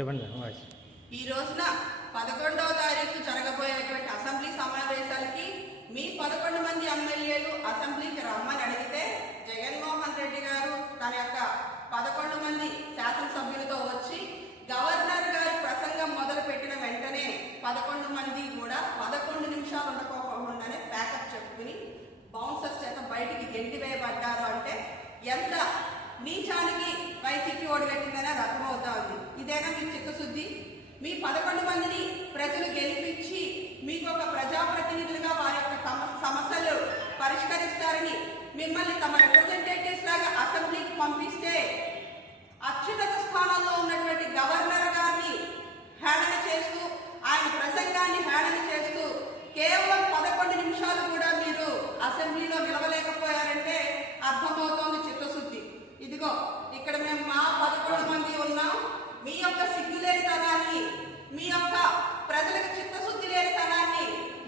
చెప్పండి వాయిస్. ఈ రోజున 11వ తారీఖు జరగబోయేటువంటి అసెంబ్లీ సమావేశాలకి మీ 11 మంది ఎమ్మెల్యేలు అసెంబ్లీకి రమ్మని అడిగితే జగన్మోహన్ రెడ్డి గారు తన యొక్క 11 మంది శాసనసభ్యులతో వచ్చి గవర్నర్ గారి ప్రసంగం మొదలు పెట్టిన వెంటనే 11 మంది కూడా 11 నిమిషాలు ఉండకోకుండానే ప్యాకప్ చెప్పుకుని బౌన్సర్స్ చేత బయటికి గెంటివేయబడ్డారు. అంటే ఎంత నీచానికి వైసీపీ ఓడిగట్టిందని అది అర్థమవుతా ఉంది. ఇదేనా మీ చిత్తశుద్ధి? మీ 11 మందిని ప్రజలు గెలిపించి మీకు ఒక ప్రజాప్రతినిధులుగా వారి యొక్క సమస్యలు పరిష్కరిస్తారని మిమ్మల్ని తమ రిప్రజెంటేటివ్స్ లాగా అసెంబ్లీకి పంపిస్తే అత్యున్నత స్థానంలో ఉన్నటువంటి గవర్నర్ గారిని హేళన చేస్తూ ఆయన ప్రసంగాన్ని హేళన చేస్తూ కేవలం 11 నిమిషాలు కూడా మీరు అసెంబ్లీలో నిలవలేకపోయారంటే అర్థమవుతోంది చిత్తశుద్ధి. ఇదిగో ఇక్కడ మేము మా 11 మంది ఉన్నాం. మీ యొక్క సిగ్గులేనితనాన్ని, మీ యొక్క ప్రజలకు చిత్తశుద్ధి లేనితనాన్ని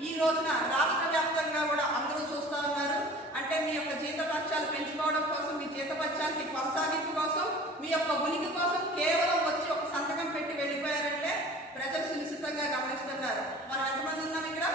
ఈ రోజున రాష్ట్ర వ్యాప్తంగా కూడా అందరూ చూస్తూ ఉన్నారు. అంటే మీ యొక్క జీతపత్యాలు పెంచుకోవడం కోసం, మీ జీతపత్యాలకి కొనసాగింపు కోసం, మీ యొక్క ఉనికి కోసం కేవలం వచ్చి ఒక సంతకం పెట్టి వెళ్ళిపోయారంటే ప్రజలు సునిశ్చితంగా గమనిస్తున్నారు. మనం ఎంతమంది ఉన్నాం ఇక్కడ?